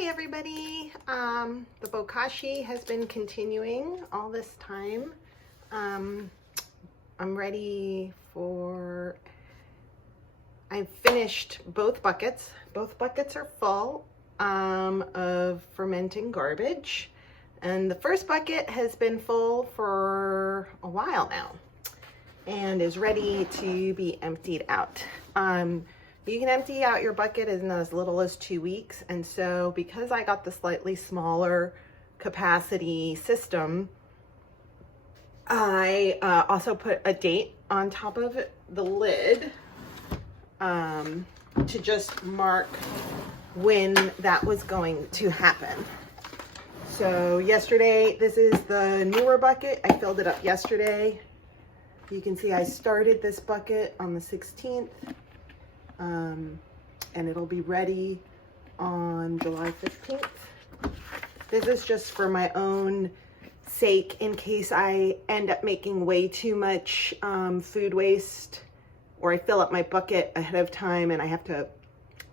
Hi everybody. The Bokashi has been continuing all this time. I'm ready for, I've finished both buckets. Both buckets are full of fermenting garbage. And the first bucket has been full for a while now and is ready to be emptied out. You can empty out your bucket in as little as 2 weeks. And so because I got the slightly smaller capacity system, I also put a date on top of the lid to just mark when that was going to happen. So yesterday, this is the newer bucket. I filled it up yesterday. You can see I started this bucket on the 16th. And it'll be ready on July 15th. This is just for my own sake in case I end up making way too much food waste, or I fill up my bucket ahead of time and I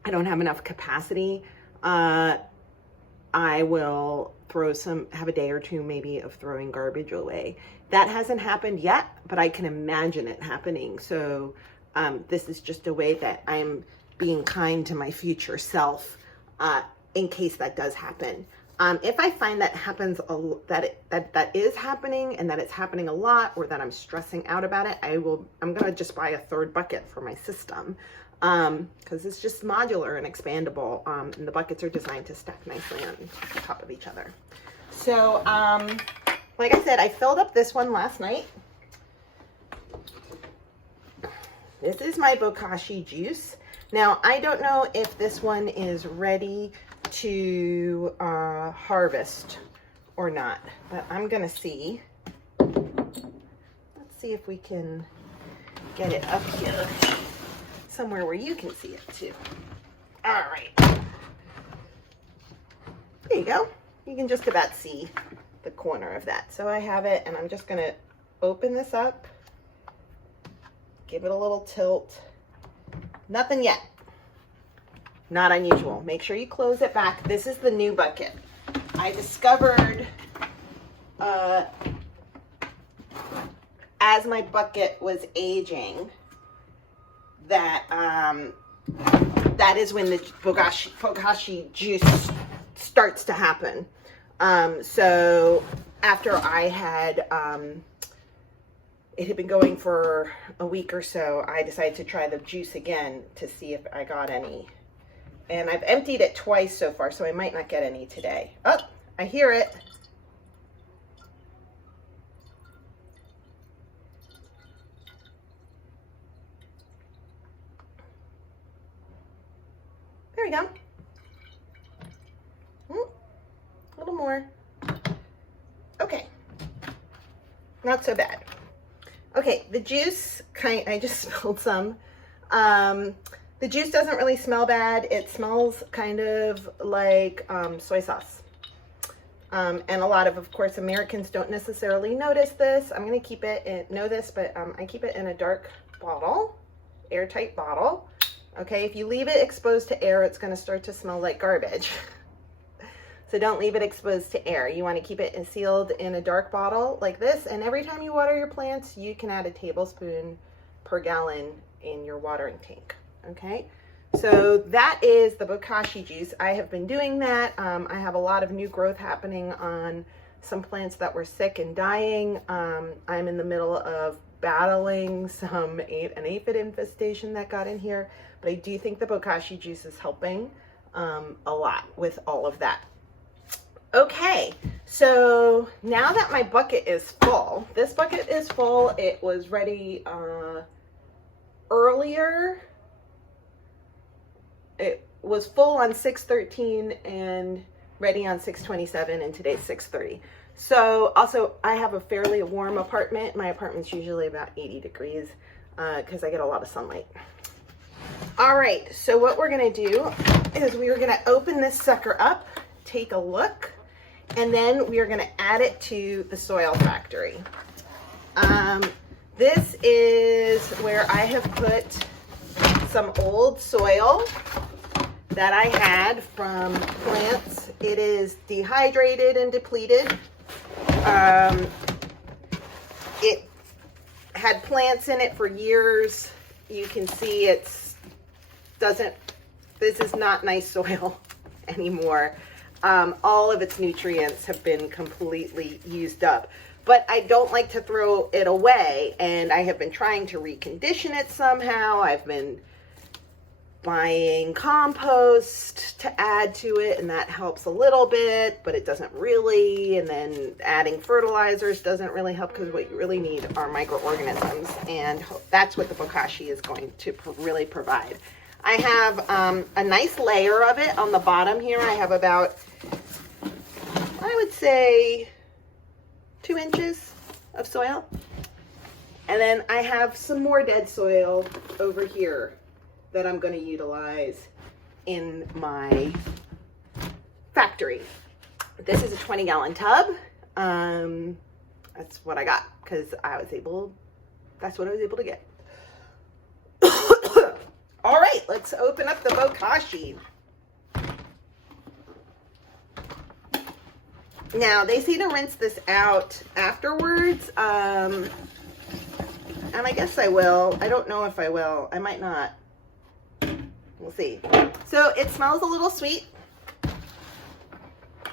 don't have enough capacity. I will have a day or two maybe of throwing garbage away. That hasn't happened yet, but I can imagine it happening. So this is just a way that I'm being kind to my future self in case that does happen. If I find that happens, that is happening and that it's happening a lot, or that I'm stressing out about it, I'm gonna just buy a third bucket for my system because it's just modular and expandable, and the buckets are designed to stack nicely on top of each other. So like I said, I filled up this one last night. This is my Bokashi juice. Now, I don't know if this one is ready to harvest or not, but I'm gonna see. Let's see if we can get it up here somewhere where you can see it too. All right. There you go. You can just about see the corner of that. So I have it, and I'm just gonna open this up. Give it a little tilt. Nothing yet. Not unusual. Make sure you close it back. This is the new bucket. I discovered as my bucket was aging that that is when the Bokashi juice starts to happen. So after I had it had been going for a week or so, I decided to try the juice again to see if I got any. And I've emptied it twice so far, so I might not get any today. Oh, I hear it. There we go. A little more. Okay. Not so bad. Okay, the juice, I just spilled some. The juice doesn't really smell bad. It smells kind of like soy sauce. And a lot of course, Americans don't necessarily notice this. I'm gonna keep it, I keep it in a dark bottle, airtight bottle. Okay, if you leave it exposed to air, it's gonna start to smell like garbage. So don't leave it exposed to air. You want to keep it sealed in a dark bottle like this. And every time you water your plants, you can add a tablespoon per gallon in your watering tank. Okay, so that is the Bokashi juice. I have been doing that. I have a lot of new growth happening on some plants that were sick and dying. I'm in the middle of battling an aphid infestation that got in here. But I do think the Bokashi juice is helping a lot with all of that. Okay, so now that my bucket is full, this bucket is full. It was ready earlier. It was full on 6/13 and ready on 6/27, and today's 6/30. So also I have a fairly warm apartment. My apartment's usually about 80 degrees because I get a lot of sunlight. All right, so what we're gonna do is we are gonna open this sucker up, take a look, and then we are going to add it to the soil factory. This is where I have put some old soil that I had from plants. It is dehydrated and depleted. It had plants in it for years. You can see this is not nice soil anymore. All of its nutrients have been completely used up. But I don't like to throw it away, and I have been trying to recondition it somehow. I've been buying compost to add to it, and that helps a little bit, but it doesn't really. And then adding fertilizers doesn't really help, because what you really need are microorganisms, and that's what the Bokashi is going to really provide. I have a nice layer of it on the bottom here. I have about, I would say, 2 inches of soil. And then I have some more dead soil over here that I'm going to utilize in my factory. This is a 20-gallon tub. That's what I got, because that's what I was able to get. All right, let's open up the Bokashi. Now, they say to rinse this out afterwards, and I guess I will. I don't know if I will. I might not. We'll see. So it smells a little sweet.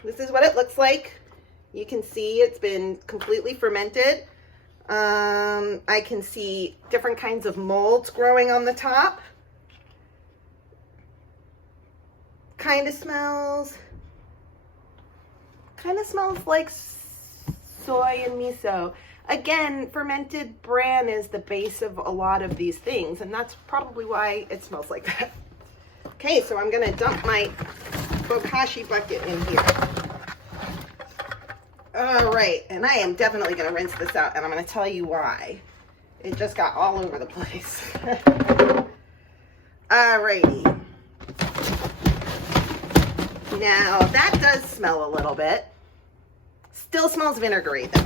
This is what it looks like. You can see it's been completely fermented. I can see different kinds of molds growing on the top. Kind of smells like soy and miso. Again, fermented bran is the base of a lot of these things, and that's probably why it smells like that. Okay, so I'm gonna dump my Bokashi bucket in here. All right, and I am definitely gonna rinse this out, and I'm gonna tell you why. It just got all over the place. All righty. Now, that does smell a little bit. Still smells vinegary, though.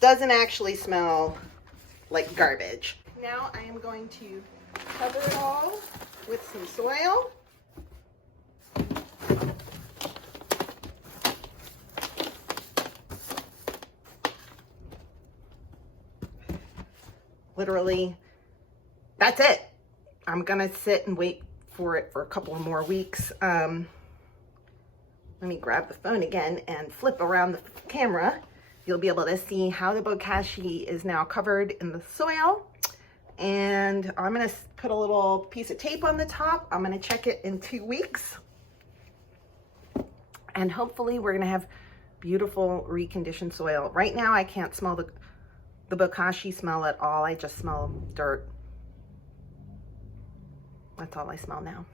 Doesn't actually smell like garbage. Now, I am going to cover it all with some soil. Literally, that's it. I'm gonna sit and wait for it for a couple of more weeks. Let me grab the phone again and flip around the camera. You'll be able to see how the Bokashi is now covered in the soil. And I'm gonna put a little piece of tape on the top. I'm gonna check it in 2 weeks. And hopefully we're gonna have beautiful reconditioned soil. Right now I can't smell the Bokashi smell at all. I just smell dirt. That's all I smell now.